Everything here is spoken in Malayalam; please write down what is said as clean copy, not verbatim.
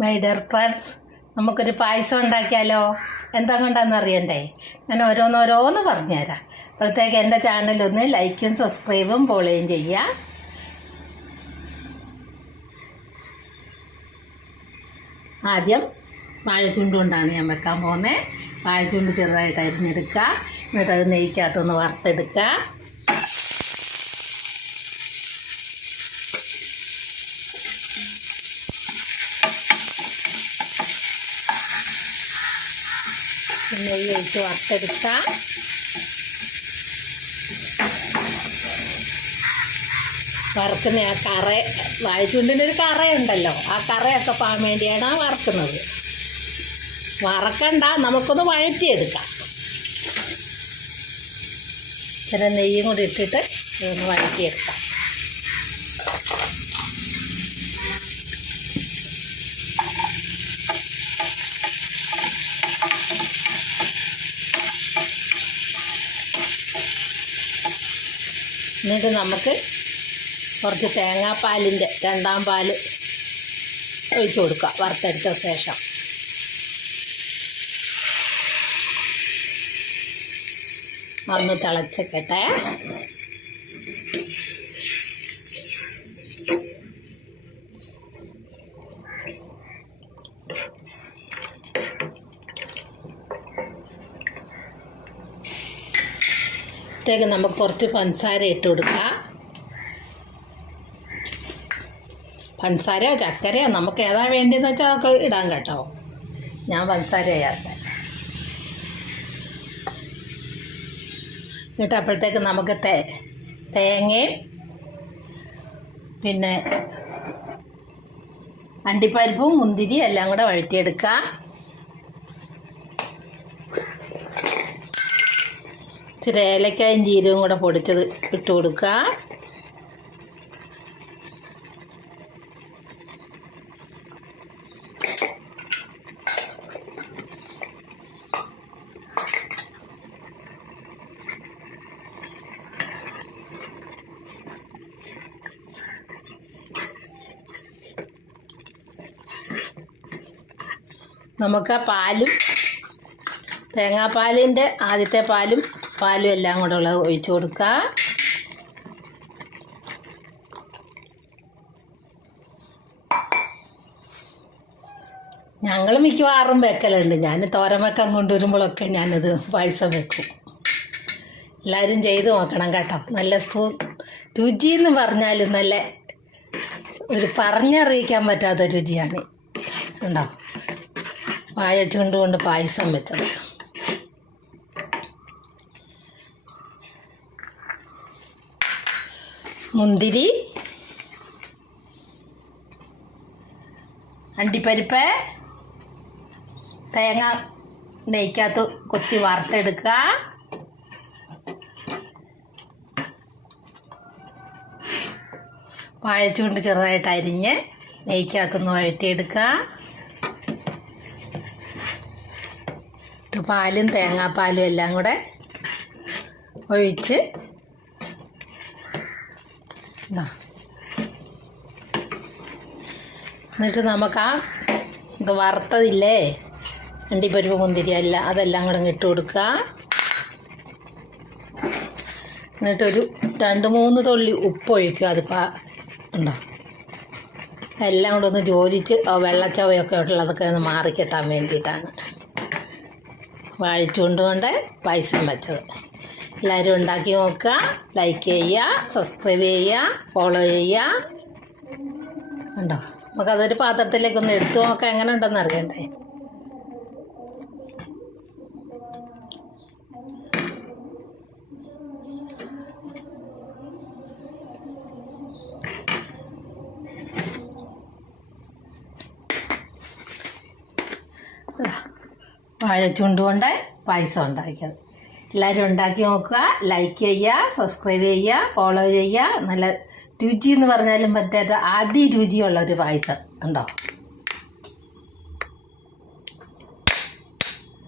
മൈ ഡിയർ ഫ്രണ്ട്സ്, നമുക്കൊരു പായസം ഉണ്ടാക്കിയാലോ? എന്താ കൊണ്ടാന്ന് അറിയണ്ടേ? ഞാൻ ഓരോന്നോരോന്ന് പറഞ്ഞുതരാം. അപ്പോഴത്തേക്ക് എൻ്റെ ചാനലൊന്ന് ലൈക്കും സബ്സ്ക്രൈബും ഫോളോയും ചെയ്യുക. ആദ്യം വാഴച്ചുണ്ട് കൊണ്ടാണ് ഞാൻ വെക്കാൻ പോകുന്നത്. വാഴച്ചുണ്ട് ചെറുതായിട്ട് അരിഞ്ഞെടുക്കുക, എന്നിട്ടത് നെയ്ക്കകത്തൊന്ന് വറുത്തെടുക്കുക. നെയ്യ് ഒഴിച്ച് വറുത്തെടുക്കുക. വറുക്കുന്ന ആ കറ, വാഴച്ചുണ്ടിനൊരു കറയുണ്ടല്ലോ, ആ കറയൊക്കെ പോകാൻ വേണ്ടിയാണ് വറുക്കുന്നത്. വറക്കണ്ട, നമുക്കൊന്ന് വഴറ്റിയെടുക്കാം. ചില നെയ്യും കൂടി ഇട്ടിട്ട് ഇതൊന്ന് വഴറ്റിയെടുക്കാം. എന്നിട്ട് നമുക്ക് കുറച്ച് തേങ്ങാപ്പാലിൻ്റെ രണ്ടാം പാല് ഒഴിച്ചു കൊടുക്കുക വറുത്തെടുത്ത ശേഷം. ഒന്ന് തിളച്ചേക്കട്ടെ. ത്തേക്ക് നമുക്ക് കുറച്ച് പഞ്ചസാര ഇട്ട് കൊടുക്കുക. പഞ്ചസാരയോ ചക്കരയോ നമുക്ക് ഏതാ വേണ്ടിയെന്ന് വെച്ചാൽ അതൊക്കെ ഇടാൻ കേട്ടോ. ഞാൻ പഞ്ചസാര ചേർക്കാം. എന്നിട്ട് അപ്പോഴത്തേക്ക് നമുക്ക് തേങ്ങയും പിന്നെ അണ്ടിപ്പരിപ്പും മുന്തിരി എല്ലാം കൂടെ വഴറ്റിയെടുക്കാം. ഇച്ചിരി ഏലക്കായും ജീരകവും കൂടെ പൊടിച്ചത് ഇട്ട് കൊടുക്കുക. നമുക്ക് ആ പാലും തേങ്ങാപ്പാലിൻ്റെ ആദ്യത്തെ പാലും എല്ലാം കൂടെ ഉള്ളത് ഒഴിച്ചു കൊടുക്കുക. ഞങ്ങൾ മിക്കവാറും വെക്കലുണ്ട്. ഞാൻ തോരൻ വെക്കാൻ കൊണ്ടുവരുമ്പോഴൊക്കെ ഞാനത് പായസം വെക്കും. എല്ലാവരും ചെയ്ത് നോക്കണം കേട്ടോ. നല്ല രുചിയെന്ന് പറഞ്ഞാലും നല്ല ഒരു പറഞ്ഞറിയിക്കാൻ പറ്റാത്ത രുചിയാണ്. ഉണ്ടോ? വാഴച്ചുണ്ട് കൊണ്ട് പായസം വെച്ചത്. മുന്തിരി, അണ്ടിപ്പരിപ്പ്, തേങ്ങ നെയ്ക്കകത്ത് കൊത്തി വറുത്തെടുക്കുക. വാഴച്ചുണ്ട് ചെറുതായിട്ട് അരിഞ്ഞ് നെയ്ക്കകത്തൊന്ന് വഴറ്റിയെടുക്കുക. പാലും തേങ്ങാപ്പാലും എല്ലാം കൂടെ ഒഴിച്ച് എന്നിട്ട് നമുക്ക് ഇത് വറുത്തതില്ലേ, അണ്ടിപ്പരിപ്പ് മുന്തിരി അതെല്ലാം കൂടെ ഇട്ട് കൊടുക്കുക. എന്നിട്ടൊരു 2-3 തുള്ളി ഉപ്പ് ഒഴിക്കുക. അത് ഉണ്ടോ, എല്ലാം കൂടെ ഒന്ന് യോജിച്ച് വെള്ളച്ചവയൊക്കെ ഉള്ളതൊക്കെ ഒന്ന് മാറിക്കിട്ടാൻ വേണ്ടിയിട്ടാണ് വാഴച്ചുണ്ട് കൊണ്ട് പായസം വെച്ചത്. എല്ലാവരും ഉണ്ടാക്കി നോക്കുക. ലൈക്ക് ചെയ്യുക, സബ്സ്ക്രൈബ് ചെയ്യുക, ഫോളോ ചെയ്യുക. ഉണ്ടോ? നമുക്കതൊരു പാത്രത്തിലേക്കൊന്ന് എടുത്തു നോക്കാം എങ്ങനെ ഉണ്ടെന്ന് അറിയണ്ടേ. വാഴച്ചുണ്ട് കൊണ്ട് പായസം ഉണ്ടാക്കിയത്. എല്ലാവരും ഉണ്ടാക്കി നോക്കുക. ലൈക്ക് ചെയ്യുക, സബ്സ്ക്രൈബ് ചെയ്യുക, ഫോളോ ചെയ്യുക. നല്ല രുചി എന്ന് പറഞ്ഞാലും പറ്റാത്ത അതിരുചിയുള്ളൊരു പായസം ഉണ്ടോ?